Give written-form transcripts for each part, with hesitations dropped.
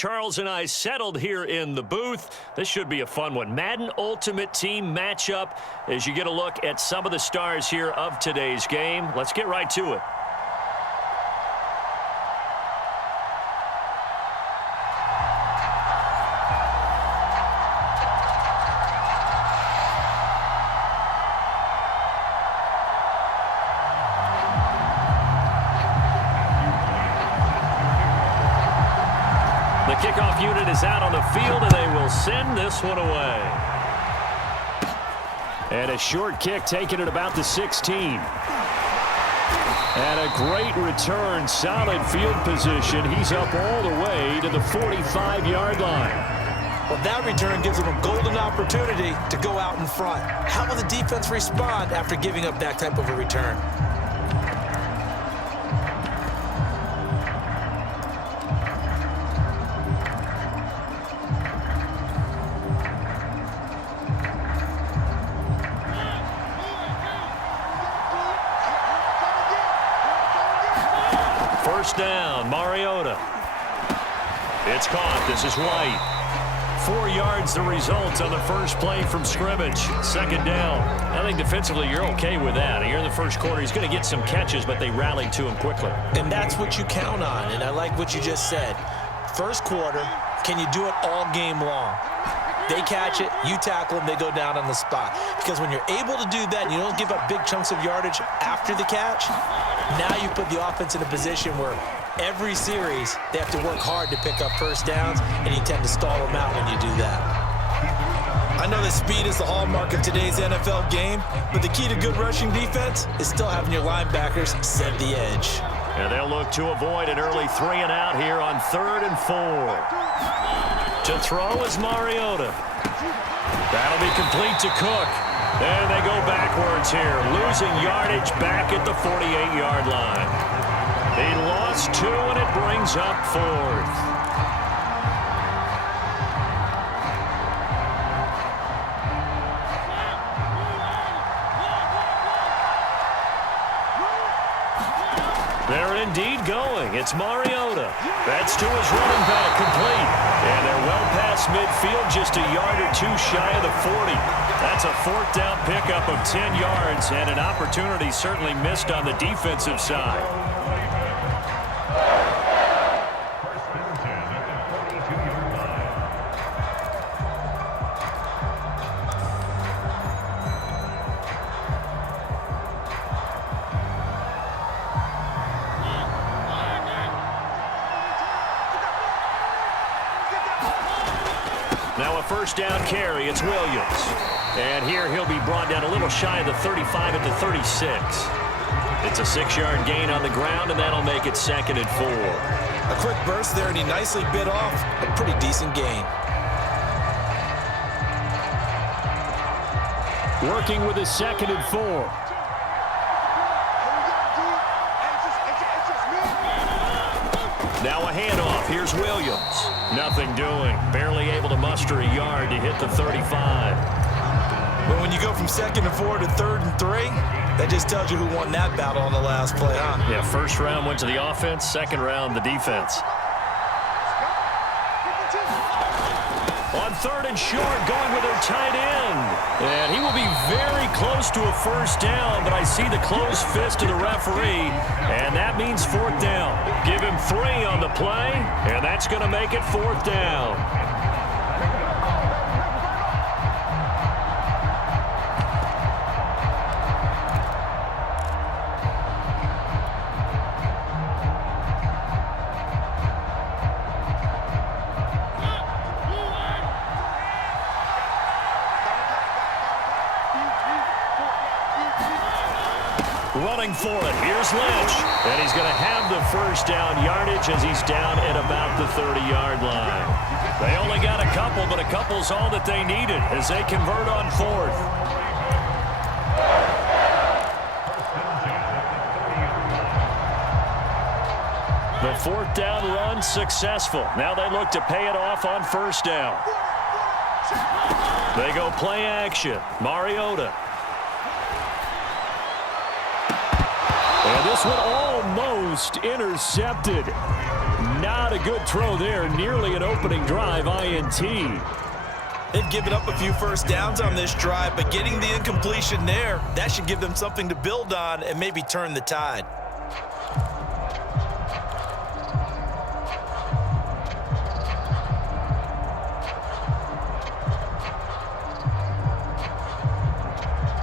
Charles and I settled here in the booth. This should be a fun one. Madden Ultimate Team matchup as you get a look at some of the stars here of today's game. Let's get right to it. The kickoff unit is out on the field, and they will send this one away. And a short kick taken at about the 16. And a great return, solid field position. He's up all the way to the 45-yard line. Well, that return gives them a golden opportunity to go out in front. How will the defense respond after giving up that type of a return? First down, Mariota. It's caught. This is White. 4 yards the result on the first play from scrimmage. Second down. I think defensively you're okay with that. Here in the first quarter, he's going to get some catches, but they rallied to him quickly. And that's what you count on, and I like what you just said. First quarter, can you do it all game long? They catch it, you tackle them, they go down on the spot. Because when you're able to do that and you don't give up big chunks of yardage after the catch, now you put the offense in a position where every series they have to work hard to pick up first downs, and you tend to stall them out when you do that. I know that speed is the hallmark of today's NFL game, but the key to good rushing defense is still having your linebackers set the edge. And they'll look to avoid an early 3 and out here on 3rd and 4. To throw is Mariota. That'll be complete to Cook. And they go backwards here, losing yardage back at the 48-yard line. He lost 2, and it brings up 4th. They're indeed going. It's Mariota. That's to his running back, complete. And they're well past midfield, just a yard or 2 shy of the 40. That's a 4th down pickup of 10 yards, and an opportunity certainly missed on the defensive side. Now a first down carry, it's Williams. And here he'll be brought down a little shy of the 35 at the 36. It's a 6-yard gain on the ground, and that'll make it 2nd and 4. A quick burst there, and he nicely bit off a pretty decent gain. Working with a 2nd and 4. Now a handoff. Here's Williams. Nothing doing. Barely able to muster a yard to hit the 35. But when you go from 2nd and 4 to 3rd and 3, that just tells you who won that battle on the last play, huh? Yeah, first round went to the offense, second round the defense. On 3rd and short, going with their tight end. And he will be very close to a first down, but I see the closed fist of the referee, and that means 4th down. Give him 3 on the play, and that's going to make it 4th down. Running for it. Here's Lynch. And he's going to have the first down yardage as he's down at about the 30-yard line. They only got a couple, but a couple's all that they needed as they convert on 4th. The 4th down run successful. Now they look to pay it off on first down. They go play action. Mariota. And this one almost almost intercepted. Not a good throw there. Nearly an opening drive INT. They've given up a few first downs on this drive, but getting the incompletion there, that should give them something to build on and maybe turn the tide.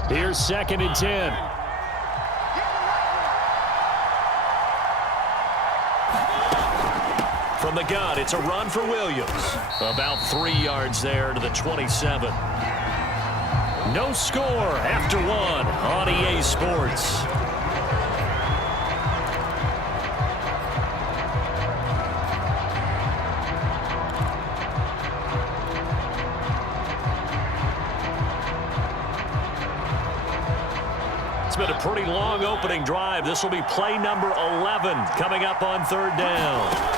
Here's 2nd and 10. From the gun, it's a run for Williams. About 3 yards there to the 27. No score after 1 on EA Sports. It's been a pretty long opening drive. This will be play number 11 coming up on 3rd down.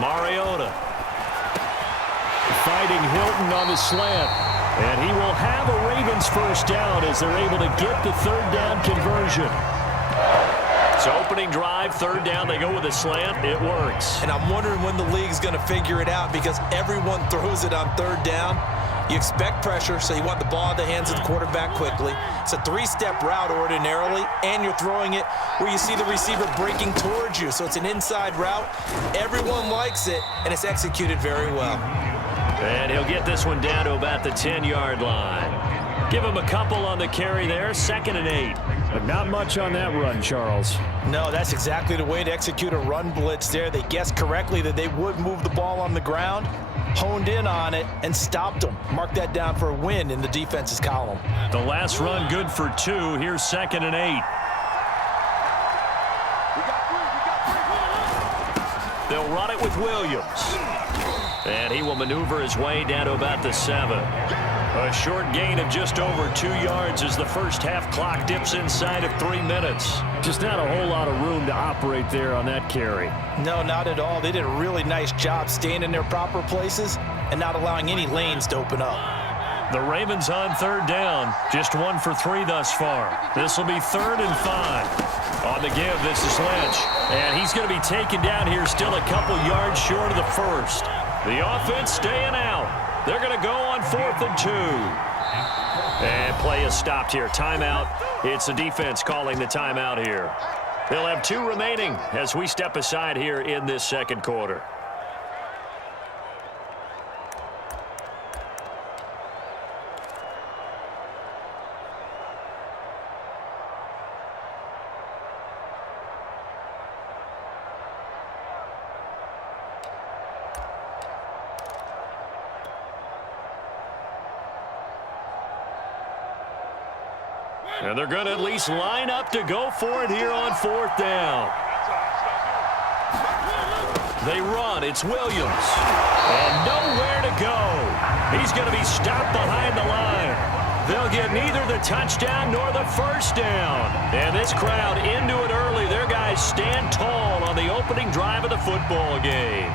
Mariota fighting Hilton on the slant. And he will have a Ravens first down as they're able to get the 3rd down conversion. So opening drive, 3rd down, they go with a slant. It works. And I'm wondering when the league's going to figure it out because everyone throws it on 3rd down. You expect pressure, so you want the ball in the hands of the quarterback quickly. It's a 3-step route ordinarily, and you're throwing it where you see the receiver breaking towards you. So it's an inside route. Everyone likes it, and it's executed very well. And he'll get this one down to about the 10-yard line. Give him a couple on the carry there, 2nd and 8. But not much on that run, Charles. No, that's exactly the way to execute a run blitz there. They guessed correctly that they would move the ball on the ground, honed in on it, and stopped them. Mark that down for a win in the defense's column. The last run good for 2. Here's 2nd and 8. They'll run it with Williams. And he will maneuver his way down to about the 7. A short gain of just over 2 yards as the first half clock dips inside of 3 minutes. Just not a whole lot of room to operate there on that carry. No, not at all. They did a really nice job staying in their proper places and not allowing any lanes to open up. The Ravens on 3rd down. Just 1 for 3 thus far. This will be 3rd and 5. On the give, this is Lynch. And he's going to be taken down here still a couple yards short of the first. The offense staying out. They're going to go on 4th and 2. And play is stopped here. Timeout. It's the defense calling the timeout here. They'll have 2 remaining as we step aside here in this 2nd quarter. And they're going to at least line up to go for it here on 4th down. They run. It's Williams. And nowhere to go. He's going to be stopped behind the line. They'll get neither the touchdown nor the first down. And this crowd into it early. Their guys stand tall on the opening drive of the football game.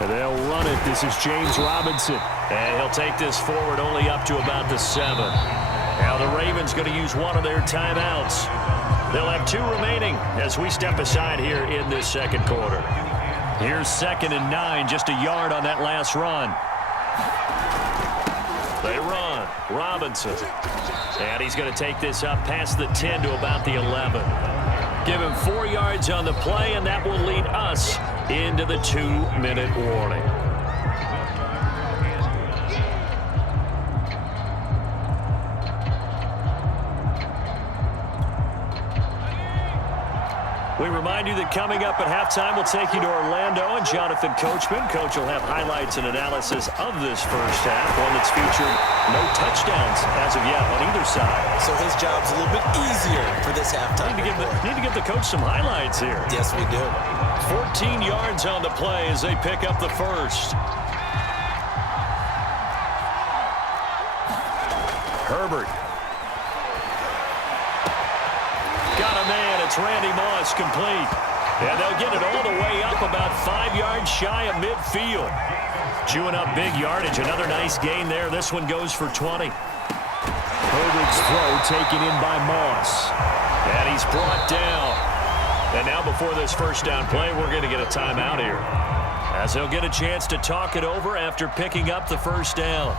And they'll run it. This is James Robinson. And he'll take this forward only up to about the 7. Now the Ravens going to use one of their timeouts. They'll have 2 remaining as we step aside here in this 2nd quarter. Here's 2nd and 9, just a yard on that last run. They run. Robinson. And he's going to take this up past the 10 to about the 11. Give him 4 yards on the play, and that will lead us into the 2-minute warning. We remind you that coming up at halftime, we'll take you to Orlando and Jonathan Coachman. Coach will have highlights and analysis of this first half, one that's featured no touchdowns as of yet on either side. So his job's a little bit easier for this halftime. Need to give the coach some highlights here. Yes, we do. 14 yards on the play as they pick up the first. Herbert. Got a man, and It's Randy Moss complete. And they'll get it all the way up about 5 yards shy of midfield. Chewing up big yardage. Another nice gain there. This one goes for 20. Herbert's throw taken in by Moss. And he's brought down. And now before this first down play, we're going to get a timeout here, as they'll get a chance to talk it over after picking up the first down.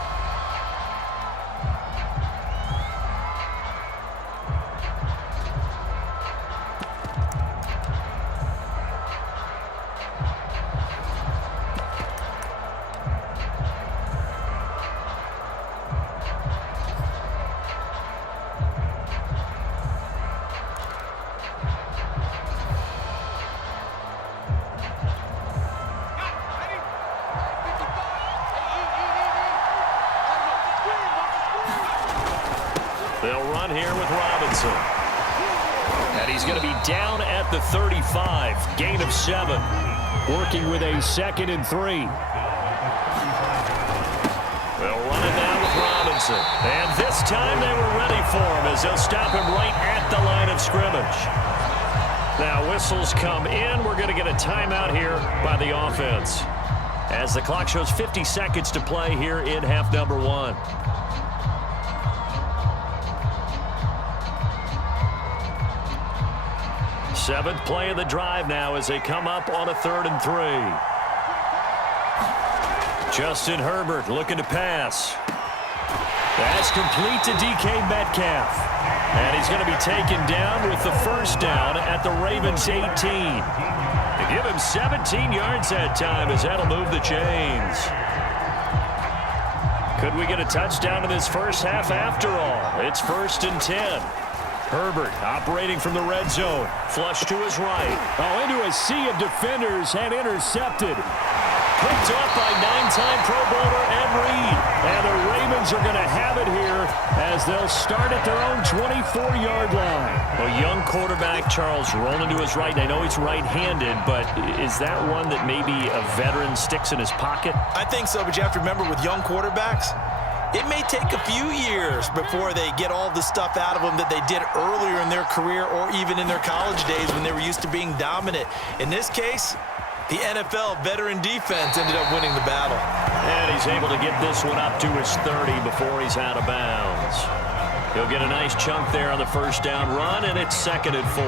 They'll run here with Robinson. And he's going to be down at the 35. Gain of 7. Working with a 2nd and 3. They'll run it now with Robinson. And this time they were ready for him, as they'll stop him right at the line of scrimmage. Now whistles come in. We're going to get a timeout here by the offense, as the clock shows 50 seconds to play here in half number 1. Seventh play of the drive now as they come up on a 3rd and 3. Justin Herbert looking to pass. That's complete to DK Metcalf. And he's going to be taken down with the first down at the Ravens 18. They give him 17 yards that time, as that'll move the chains. Could we get a touchdown in this first half after all? It's 1st and 10. Herbert operating from the red zone. Flush to his right. Oh, into a sea of defenders and intercepted. Picked up by 9-time Pro Bowler Ed Reed. And the Ravens are going to have it here as they'll start at their own 24-yard line. A young quarterback, Charles, rolling to his right. And I know he's right-handed, but is that one that maybe a veteran sticks in his pocket? I think so, but you have to remember with young quarterbacks, it may take a few years before they get all the stuff out of them that they did earlier in their career or even in their college days when they were used to being dominant. In this case, the NFL veteran defense ended up winning the battle. And he's able to get this one up to his 30 before he's out of bounds. He'll get a nice chunk there on the first down run, and it's 2nd and 4.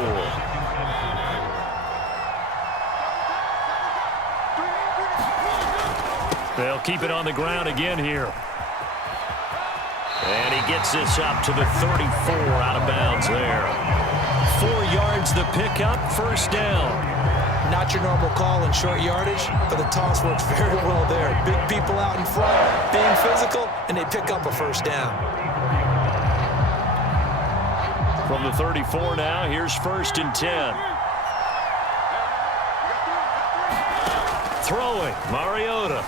They'll keep it on the ground again here. And he gets this up to the 34, out of bounds there. 4 yards the pickup, first down. Not your normal call in short yardage, but the toss works very well there. Big people out in front, being physical, and they pick up a first down. From the 34 now, here's 1st and 10. Throwing, Mariota.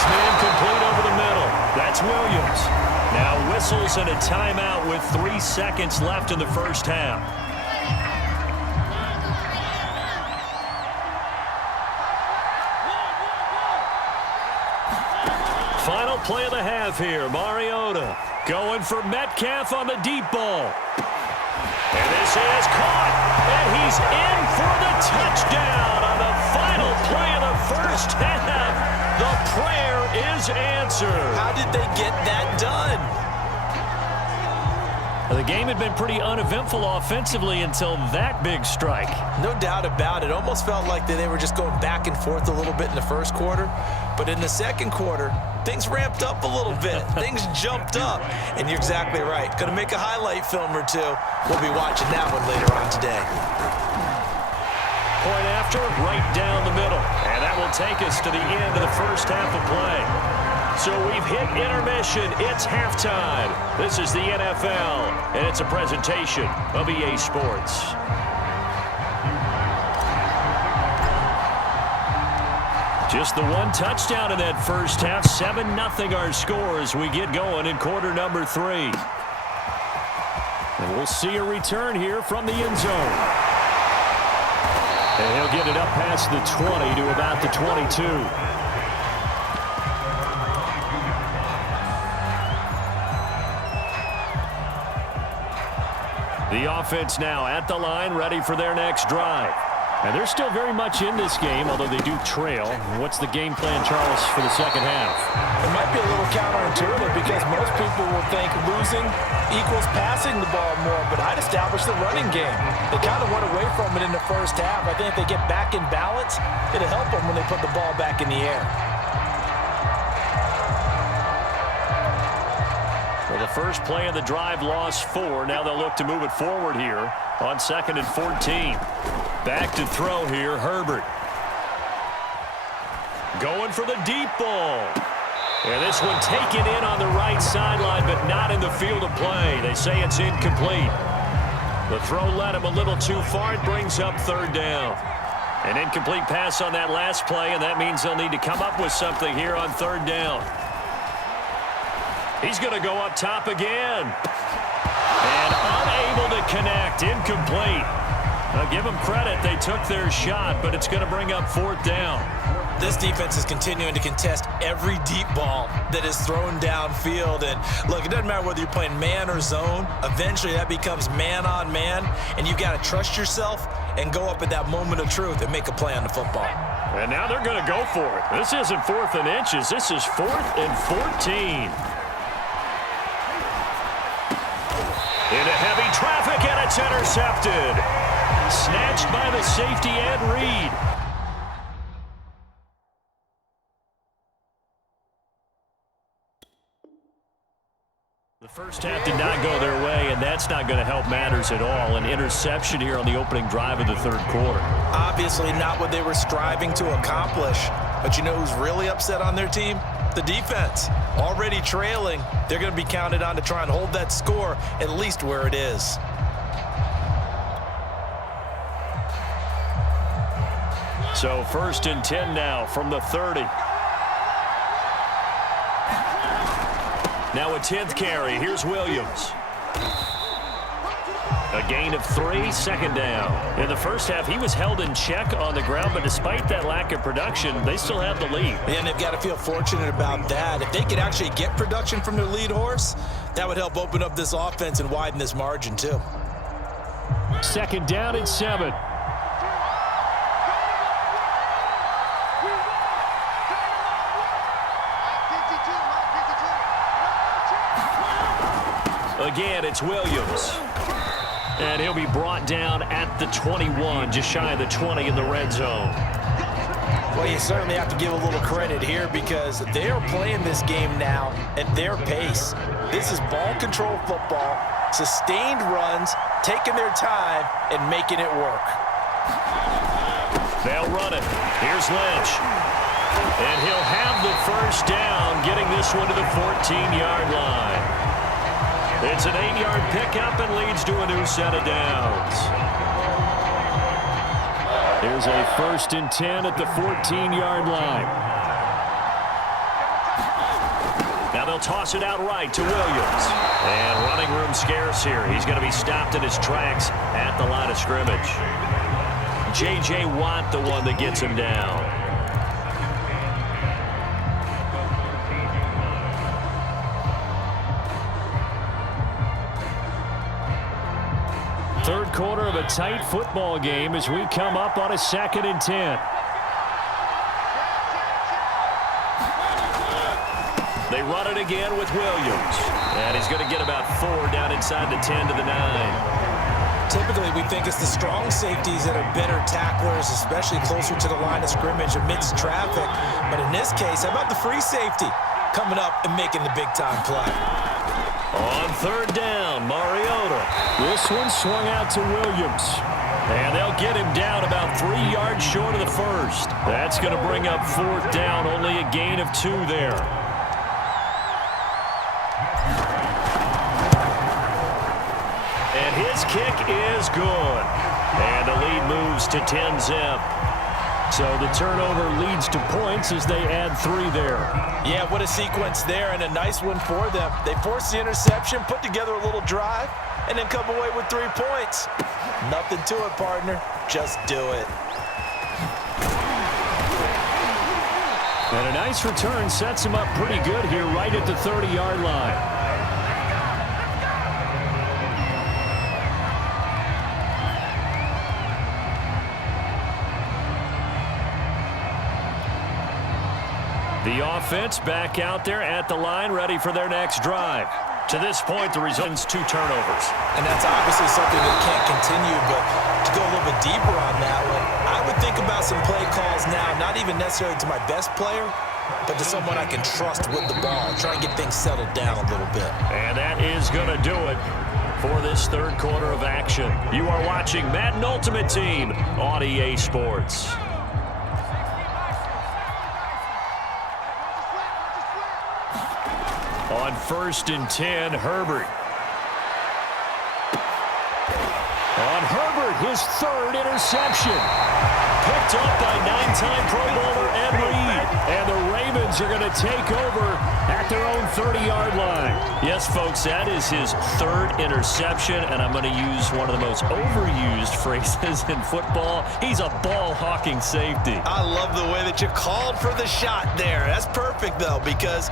Man complete over the middle. That's Williams. Now whistles and a timeout with 3 seconds left in the first half. Final play of the half here. Mariota going for Metcalf on the deep ball. And this is caught. And he's in for the touchdown on the final play of the first half. The prayer is answered. How did they get that done? The game had been pretty uneventful offensively until that big strike. No doubt about it. Almost felt like they were just going back and forth a little bit in the first quarter. But in the second quarter, things ramped up a little bit. Things jumped up. And you're exactly right. Going to make a highlight film or two. We'll be watching that one later on today. Point after, right down the middle. And that will take us to the end of the first half of play. So we've hit intermission. It's halftime. This is the NFL, and it's a presentation of EA Sports. Just the one touchdown in that first half. 7-0 our score as we get going in quarter number 3. And we'll see a return here from the end zone. And he'll get it up past the 20 to about the 22. The offense now at the line, ready for their next drive. And they're still very much in this game, although they do trail. What's the game plan, Charles, for the second half? It might be a little counterintuitive because most people will think losing equals passing the ball more, but I'd establish the running game. They kind of went away from it in the first half. I think if they get back in balance, it'll help them when they put the ball back in the air. Well, the first play of the drive lost 4. Now they'll look to move it forward here on 2nd and 14. Back to throw here, Herbert. Going for the deep ball. And this one taken in on the right sideline, but not in the field of play. They say it's incomplete. The throw led him a little too far. It brings up 3rd down. An incomplete pass on that last play, and that means they'll need to come up with something here on 3rd down. He's going to go up top again. And unable to connect. Incomplete. I'll give them credit. They took their shot, but it's going to bring up 4th down. This defense is continuing to contest every deep ball that is thrown downfield. And, look, it doesn't matter whether you're playing man or zone. Eventually, that becomes man-on-man, and you've got to trust yourself and go up at that moment of truth and make a play on the football. And now they're going to go for it. This isn't 4th and inches. This is 4th and 14. Into heavy traffic, and it's intercepted. Snatched by the safety, Ed Reed. The first half did not go their way, and that's not going to help matters at all. An interception here on the opening drive of the 3rd quarter. Obviously not what they were striving to accomplish. But you know who's really upset on their team? The defense. Already trailing, they're going to be counted on to try and hold that score at least where it is. So 1st and 10 now from the 30. Now a 10th carry. Here's Williams. A gain of 3, 2nd down. In the first half, he was held in check on the ground, but despite that lack of production, they still have the lead. And they've got to feel fortunate about that. If they could actually get production from their lead horse, that would help open up this offense and widen this margin too. 2nd down and 7. Again, it's Williams. And he'll be brought down at the 21, just shy of the 20 in the red zone. Well, you certainly have to give a little credit here because they are playing this game now at their pace. This is ball control football, sustained runs, taking their time, and making it work. They'll run it. Here's Lynch. And he'll have the 1st down, getting this one to the 14-yard line. It's an 8-yard pickup and leads to a new set of downs. Here's a 1st and 10 at the 14-yard line. Now they'll toss it out right to Williams. And running room scarce here. He's going to be stopped in his tracks at the line of scrimmage. J.J. Watt, the one that gets him down. Third quarter of a tight football game as we come up on a 2nd and 10. They run it again with Williams. And he's going to get about 4 down inside the 10 to the 9. Typically, we think it's the strong safeties that are better tacklers, especially closer to the line of scrimmage amidst traffic. But in this case, how about the free safety coming up and making the big-time play? On 3rd down, Mariota. This one swung out to Williams. And they'll get him down about 3 yards short of the 1st. That's going to bring up 4th down, only a gain of 2 there. And his kick is good. And the lead moves to 10-zip. So the turnover leads to points as they add 3 there. Yeah, what a sequence there, and a nice one for them. They forced the interception, put together a little drive, and then come away with 3 points. Nothing to it, partner. Just do it. And a nice return sets him up pretty good here right at the 30-yard line. The offense back out there at the line, ready for their next drive. To this point, the results 2 turnovers. And that's obviously something that can't continue, but to go a little bit deeper on that one, I would think about some play calls now, not even necessarily to my best player, but to someone I can trust with the ball, try and get things settled down a little bit. And that is going to do it for this third quarter of action. You are watching Madden Ultimate Team on EA Sports. On 1st and 10, Herbert. On Herbert, his 3rd interception. Picked up by 9-time Pro Bowler Ed Reed. And the Ravens are going to take over at their own 30-yard line. Yes, folks, that is his 3rd interception, and I'm going to use one of the most overused phrases in football. He's a ball-hawking safety. I love the way that you called for the shot there. That's perfect, though, because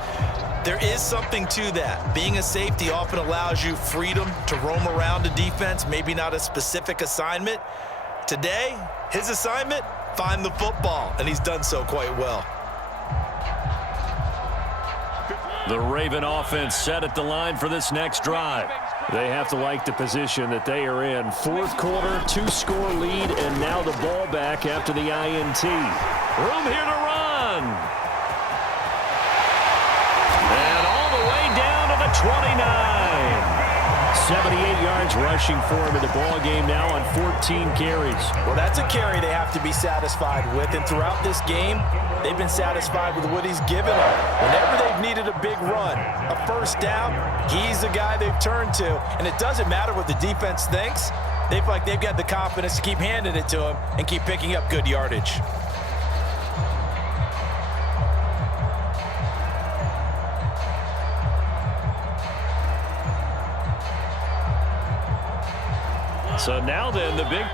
there is something to that. Being a safety often allows you freedom to roam around a defense, maybe not a specific assignment. Today, his assignment, find the football, and he's done so quite well. The Raven offense set at the line for this next drive. They have to like the position that they are in. 4th quarter, 2-score lead, and now the ball back after the INT. Room here to run. And all the way down to the 29. 78 yards rushing for him in the ball game now on 14 carries. Well, that's a carry they have to be satisfied with, and throughout this game, they've been satisfied with what he's given them. Whenever they've needed a big run, a first down, he's the guy they've turned to, and it doesn't matter what the defense thinks. They feel like they've got the confidence to keep handing it to him and keep picking up good yardage. So now then, the big